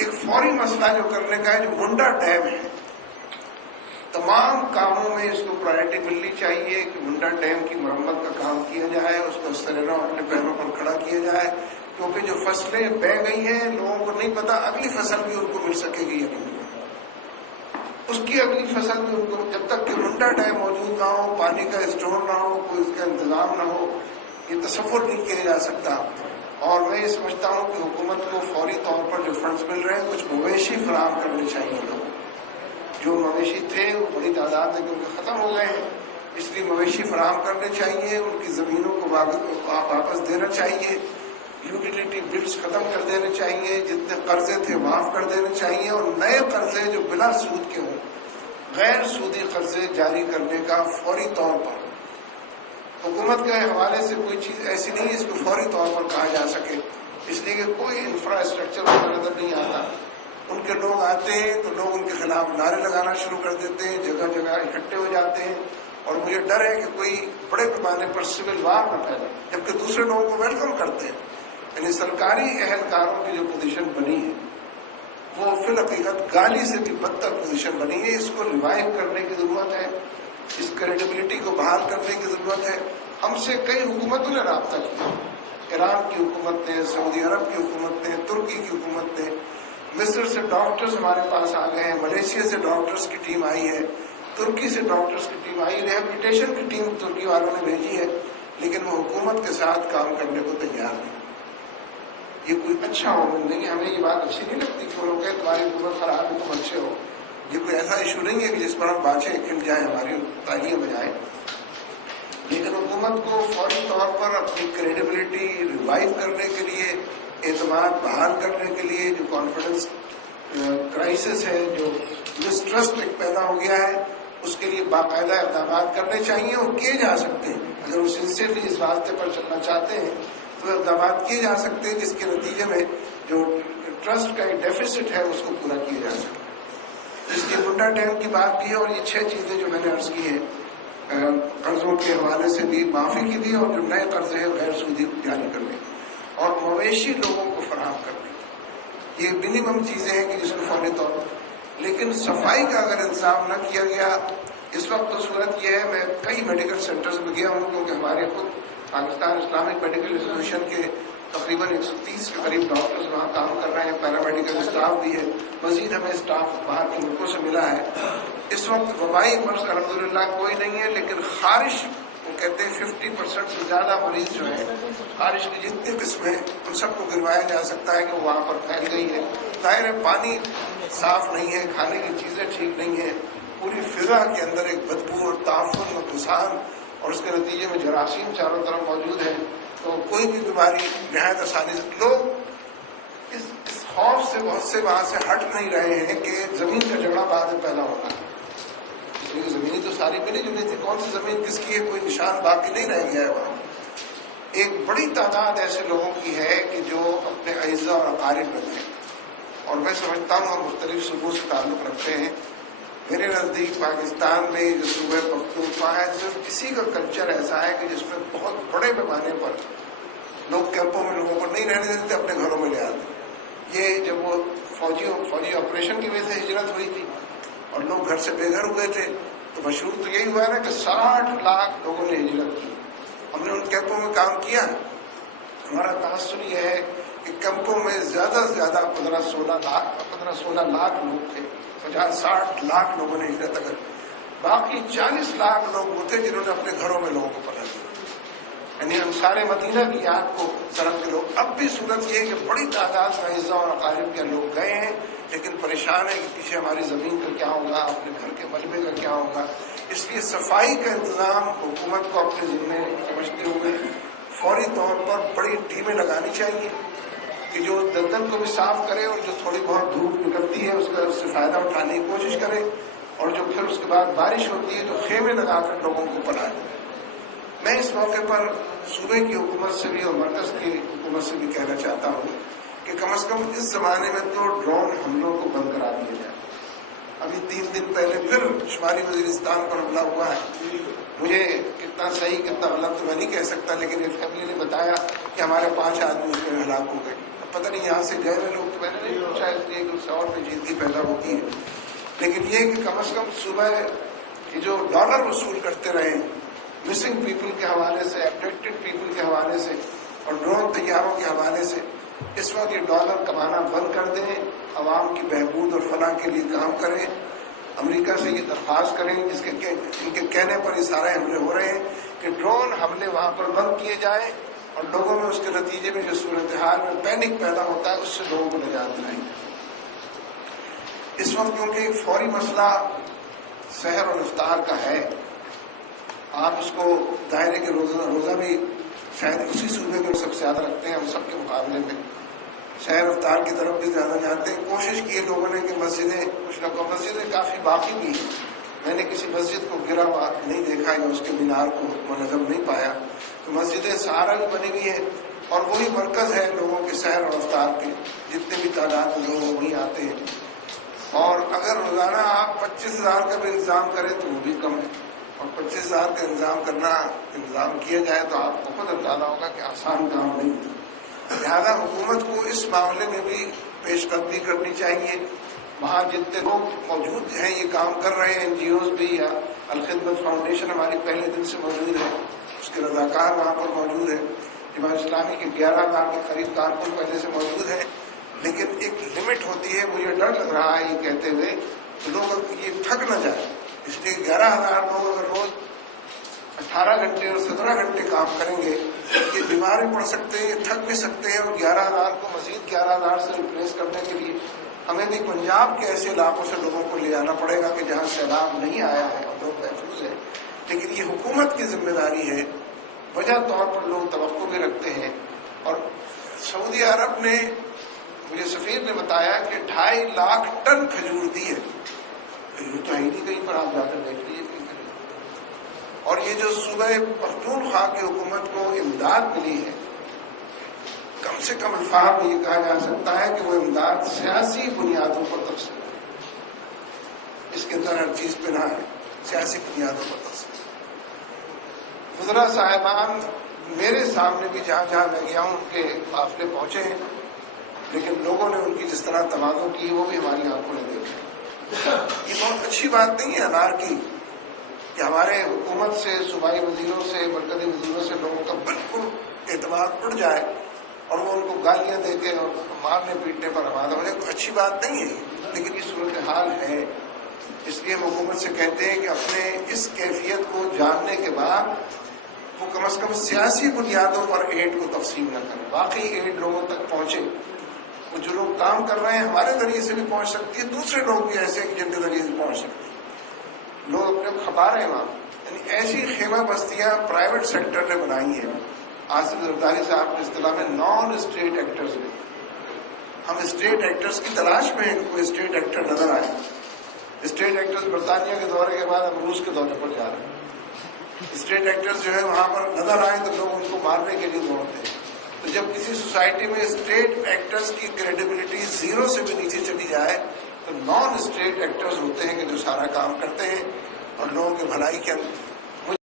ایک فوری مسئلہ جو کرنے کا ہے جو منڈا ڈیم ہے، تمام کاموں میں اس کو پرائرٹی ملنی چاہیے کہ منڈا ڈیم کی مرمت کا کام کیا جائے، اس کو سریرا اپنے پیروں پر کھڑا کیا جائے، کیونکہ جو فصلیں بہ گئی ہیں لوگوں کو نہیں پتا اگلی فصل بھی ان کو مل سکے گی یا نہیں، اس کی اگلی فصل بھی ان کو، جب تک کہ منڈا ڈیم موجود نہ ہو، پانی کا اسٹور نہ ہو، کوئی اس کا انتظام نہ ہو، یہ تصور نہیں کیا جا سکتا۔ اور میں یہ سمجھتا ہوں کہ حکومت کو فوری طور پر جو فنڈز مل رہے ہیں کچھ مویشی فراہم کرنے چاہیے لوگوں، جو مویشی تھے وہ بڑی تعداد میں کیونکہ ختم ہو گئے ہیں، اس لیے مویشی فراہم کرنے چاہیے، ان کی زمینوں کو واپس دینا چاہیے، یوٹیلیٹی بلز ختم کر دینے چاہیے، جتنے قرضے تھے معاف کر دینے چاہیے، اور نئے قرضے جو بلا سود کے ہوں، غیر سودی قرضے جاری کرنے کا فوری طور پر۔ حکومت کے حوالے سے کوئی چیز ایسی نہیں جس کو فوری طور پر کہا جا سکے، اس لیے کہ کوئی انفراسٹرکچر ان کو نظر نہیں آتا۔ ان کے لوگ آتے ہیں تو لوگ ان کے خلاف نعرے لگانا شروع کر دیتے ہیں، جگہ جگہ اکٹھے ہو جاتے ہیں، اور مجھے ڈر ہے کہ کوئی بڑے پیمانے پر سول وار نہ پھیلے، جبکہ دوسرے لوگوں کو ویلکم کرتے ہیں۔ یعنی سرکاری اہلکاروں کی جو پوزیشن بنی ہے وہ فی الحقیقت گالی سے بھی بدتر پوزیشن بنی ہے، اس کو ریوائو کرنے کی ضرورت ہے، اس کریڈیبلٹی کو بحال کرنے کی ضرورت ہے۔ ہم سے کئی حکومتوں نے رابطہ کیا، ایران کی حکومت نے، سعودی عرب کی حکومت نے، ترکی کی حکومت نے، مصر سے ڈاکٹرز ہمارے پاس آ گئے ہیں، ملیشیا سے ڈاکٹرز کی ٹیم آئی ہے، ترکی سے ڈاکٹرز کی ٹیم آئی، ریہیبلیٹیشن کی ٹیم ترکی والوں نے بھیجی ہے، لیکن وہ حکومت کے ساتھ کام کرنے کو تیار نہیں۔ یہ کوئی اچھا عمل نہیں ہے، ہمیں یہ بات اچھی نہیں لگتی کہ وہ لوگ کہیں تمہاری حکومت خراب ہے تم اچھے ہو۔ یہ کوئی ایسا ایشو نہیں ہے کہ جس پر ہم باچھیں کھل جائیں، ہماری تالیاں بجائیں، لیکن حکومت کو فوری طور پر اپنی کریڈیبلٹی ریوائو کرنے کے لیے، اعتماد بحال کرنے کے لیے، جو کانفیڈنس کرائسس ہے، جو مسٹرسٹ ایک پیدا ہو گیا ہے، اس کے لیے باقاعدہ اقدامات کرنے چاہیے اور کیے جا سکتے ہیں۔ اگر وہ سنسیئرلی اس راستے پر چلنا چاہتے ہیں تو اقدامات کیے جا سکتے ہیں جس کے نتیجے میں جو ٹرسٹ کا ایک ڈیفیسٹ ہے اس کو پورا کیا جا سکے۔ اس لیے منڈا ڈیم کی بات کی ہے، اور یہ 6 چیزیں جو میں نے عرض کی ہیں قرضوں کے حوالے سے بھی، معافی کی بھی، اور جو نئے قرضے ہیں غیر سودی جاری کرنے، اور مویشی لوگوں کو فراہم کرنے، یہ منیمم چیزیں ہیں کہ جس کو فوری طور پر۔ لیکن صفائی کا اگر انتظام نہ کیا گیا، اس وقت تو صورت یہ ہے، میں کئی میڈیکل سینٹرز میں گیا ہوں کیونکہ ہمارے خود پاکستان اسلامک میڈیکل ایسوسیشن کے تقریباً 130 کے قریب ڈاکٹرز وہاں کام کر رہے ہیں، پیرامیڈیکل اسٹاف بھی ہے، مزید ہمیں اسٹاف باہر کے ملکوں سے ملا ہے۔ اس وقت وبائی مرض الحمدللہ کوئی نہیں ہے، لیکن خارش، وہ کہتے ہیں 50% سے زیادہ مریض جو ہیں، خارش کی جتنی قسمیں ان سب کو گروایا جا سکتا ہے کہ وہ وہاں پر پھیل گئی ہے۔ ظاہر ہے پانی صاف نہیں ہے، کھانے کی چیزیں ٹھیک نہیں ہیں، پوری فضا کے اندر ایک بدبو اور تعفن اور گھسان، اور اس کے نتیجے میں جراثیم چاروں طرف موجود ہیں، تو کوئی بھی بیماری نہایت آسانی سے، لوگ اس خوف سے بہت سے وہاں سے ہٹ نہیں رہے ہیں کہ زمین کا جھگڑا بعد میں پیدا ہونا ہے۔ کیونکہ زمینیں تو ساری ملی جلی تھی، کون سی زمین کس کی ہے کوئی نشان باقی نہیں رہ گیا ہے وہاں۔ ایک بڑی تعداد ایسے لوگوں کی ہے کہ جو اپنے اعزاء اور اقارب میں تھے، اور میں سمجھتا ہوں ہم مختلف صوبوں سے تعلق رکھتے ہیں۔ میرے نزدیک پاکستان میں جو صوبہ پختونخوا ہے، صرف اسی کا کلچر ایسا ہے کہ جس میں بہت بڑے پیمانے پر لوگ کیمپوں میں لوگوں کو نہیں رہنے دیتے، اپنے گھروں میں لے آتے۔ یہ جب وہ فوجی آپریشن کی وجہ سے ہجرت ہوئی تھی اور لوگ گھر سے بے گھر ہوئے تھے، تو مشہور تو یہی ہوا نا کہ 60 لاکھ لوگوں نے ہجرت کی۔ ہم نے ان کیمپوں میں کام کیا، ہمارا تاثر یہ ہے کہ کیمپوں میں زیادہ سے زیادہ 15-16 لاکھ لوگ تھے، 50-60 لاکھ لوگوں نے ہجرت، اگر باقی 40 لاکھ لوگ وہ تھے جنہوں نے اپنے گھروں میں لوگوں کو پناہ دی، یعنی انصار مدینہ کی یاد کو سرد کے لوگ۔ اب بھی صورت یہ ہے کہ بڑی تعداد میں اعزاء اور اقارب کے لوگ گئے ہیں، لیکن پریشان ہے کہ پیچھے ہماری زمین کا کیا ہوگا، اپنے گھر کے ملبے کا کیا ہوگا۔ اس لیے صفائی کا انتظام حکومت کو اپنے ذمے سمجھتے ہوئے فوری طور پر بڑی ٹیمیں لگانی چاہیے کہ جو دلدل کو بھی صاف کرے، اور جو تھوڑی بہت دھوپ نکلتی ہے اس سے فائدہ اٹھانے کی کوشش کرے، اور جو پھر اس کے بعد بارش ہوتی ہے تو خیمے لگا کر لوگوں کو پناہ دے۔ میں اس موقع پر صوبے کی حکومت سے بھی اور مرکز کی حکومت سے بھی کہنا چاہتا ہوں کہ کم از کم اس زمانے میں تو ڈرون حملوں کو بند کرا دیا جائے۔ ابھی 3 دن پہلے پھر شمالی وزیرستان پر حملہ ہوا ہے، مجھے کتنا صحیح کتنا غلط تو میں نہیں کہہ سکتا، لیکن ایک فیملی نے بتایا کہ ہمارے 5 آدمی اس میں ہلاک ہو گئے۔ پتہ نہیں یہاں سے گئے ہوئے لوگ تو میں نے نہیں پوچھا اس لیے کہ اس سے اور پیچیدگی پیدا ہوتی ہے، لیکن یہ کہ کم از کم صبح یہ جو ڈالر وصول کرتے رہے مسنگ پیپل کے حوالے سے، ایبڈکٹڈ پیپل کے حوالے سے اور ڈرون طیاروں کے حوالے سے، اس وقت یہ ڈالر کمانا بند کر دیں، عوام کی بہبود اور فلاح کے لیے کام کریں، امریکہ سے یہ درخواست کریں جس کے ان کے کہنے پر یہ سارے حملے ہو رہے ہیں کہ ڈرون حملے وہاں پر بند کیے جائیں اور لوگوں میں اس کے نتیجے میں جو صورتحال میں پینک پیدا ہوتا ہے اس سے لوگوں کو نجات دلائیں۔ اس وقت کیونکہ ایک فوری مسئلہ سحر اور افطار کا ہے، آپ اس کو دائرے کے روزہ بھی شاید اسی صوبے میں سب سے زیادہ رکھتے ہیں ہم سب کے مقابلے میں، شہر افطار کی طرف بھی زیادہ جاتے ہیں۔ کوشش کی ہے لوگوں نے کہ مسجدیں کافی باقی بھی ہیں، میں نے کسی مسجد کو گرا ہوا نہیں دیکھا یا اس کے مینار کو منظم نہیں پایا، تو مسجد سہارا بھی بنی ہوئی ہے اور وہی مرکز ہے لوگوں کے سحر اور افطار کے، جتنے بھی تعداد میں لوگ وہیں آتے ہیں، اور اگر روزانہ آپ 25,000 کا بھی انتظام کریں تو وہ بھی کم ہے، اور 25,000 کا انتظام کیا جائے تو آپ کو خود اندازہ ہوگا کہ آسان کام نہیں ہوتا۔ لہٰذا حکومت کو اس معاملے میں بھی پیش قدمی کرنی چاہیے، وہاں جتنے لوگ موجود ہیں یہ کام کر رہے ہیں، NGOs بھی یا الخدمت فاؤنڈیشن ہماری پہلے دن سے موجود ہے، اس کے رضاکار وہاں پر موجود ہیں، جماعت اسلامی کے 11,000 کے قریب کارکن پہلے سے موجود ہیں، لیکن ایک لمٹ ہوتی ہے۔ مجھے ڈر لگ رہا ہے یہ کہتے ہوئے کہ لوگ یہ تھک نہ جائیں، اس لیے 11,000 لوگ اگر روز 18 گھنٹے اور 17 گھنٹے کام کریں گے یہ بیمار بھی پڑ سکتے ہیں، یہ تھک بھی سکتے ہیں، اور 11,000 کو مزید 11,000 سے ریپلیس کرنے کے لیے ہمیں بھی پنجاب کے ایسے علاقوں سے لوگوں کو لے آنا پڑے گا کہ جہاں سیلاب نہیں آیا ہے اور لوگ محفوظ ہیں، لیکن یہ حکومت کی ذمہ داری ہے۔ وجہ طور پر لوگ توقع بھی رکھتے ہیں، اور سعودی عرب نے مجھے سفیر نے بتایا کہ 2.5 لاکھ ٹن کھجور دی ہے، کھجور تو ہے ہی نہیں کہیں پر، آپ جا کر دیکھ لیجیے کہیں کھجور۔ اور یہ جو صوبہ پختونخوا کی حکومت کو امداد ملی ہے، کم سے کم الفاظ میں یہ کہا جا سکتا ہے کہ وہ امداد سیاسی بنیادوں پر تقسیم ہے، اس کے اندر ہر چیز پہ نہ ہے، سیاسی بنیادوں پر تقسیم۔ وزراء صاحبان میرے سامنے بھی جہاں جہاں میں گیا ہوں ان کے قافلے پہنچے ہیں، لیکن لوگوں نے ان کی جس طرح تواضع کی وہ بھی ہماری آنکھوں نے دیکھا۔ یہ بہت اچھی بات نہیں ہے انار کی کہ ہمارے حکومت سے، صوبائی وزیروں سے، مرکزی وزیروں سے لوگوں کا بالکل اعتماد اٹھ جائے اور وہ ان کو گالیاں دے کے اور مارنے پیٹنے پر آمادہ ہو جائے، اچھی بات نہیں ہے، لیکن یہ صورتحال ہے۔ اس لیے ہم حکومت سے کہتے ہیں کہ اپنے اس کیفیت کو جاننے کے بعد وہ کم از کم سیاسی بنیادوں پر ایڈ کو تقسیم نہ کریں، واقعی ایڈ لوگوں تک پہنچے۔ وہ جو لوگ کام کر رہے ہیں ہمارے ذریعے سے بھی پہنچ سکتی ہے، دوسرے لوگ بھی ایسے ہیں جن کے ذریعے سے پہنچ سکتی ہے، لوگ اپنے کو کھپا رہے ہیں وہاں۔ یعنی ایسی خیمہ بستیاں پرائیویٹ سیکٹر نے بنائی ہیں، آصف زرداری صاحب کے اصطلاح میں نان اسٹیٹ ایکٹرز نے۔ ہم اسٹیٹ ایکٹرز کی تلاش میں ہیں کہ کوئی اسٹیٹ ایکٹر نظر آئے۔ اسٹیٹ ایکٹرز برطانیہ کے دورے کے بعد اب روس کے دورے پر جا رہے ہیں۔ اسٹیٹ ایکٹرز جو ہے وہاں پر نظر آئیں تو لوگ ان کو مارنے کے لیے دوڑتے ہیں۔ تو جب کسی سوسائٹی میں اسٹیٹ ایکٹرز کی کریڈیبلٹی 0 سے بھی نیچے چلی جائے تو نان اسٹیٹ ایکٹرز ہوتے ہیں کہ جو سارا کام کرتے ہیں اور لوگوں کی بھلائی کے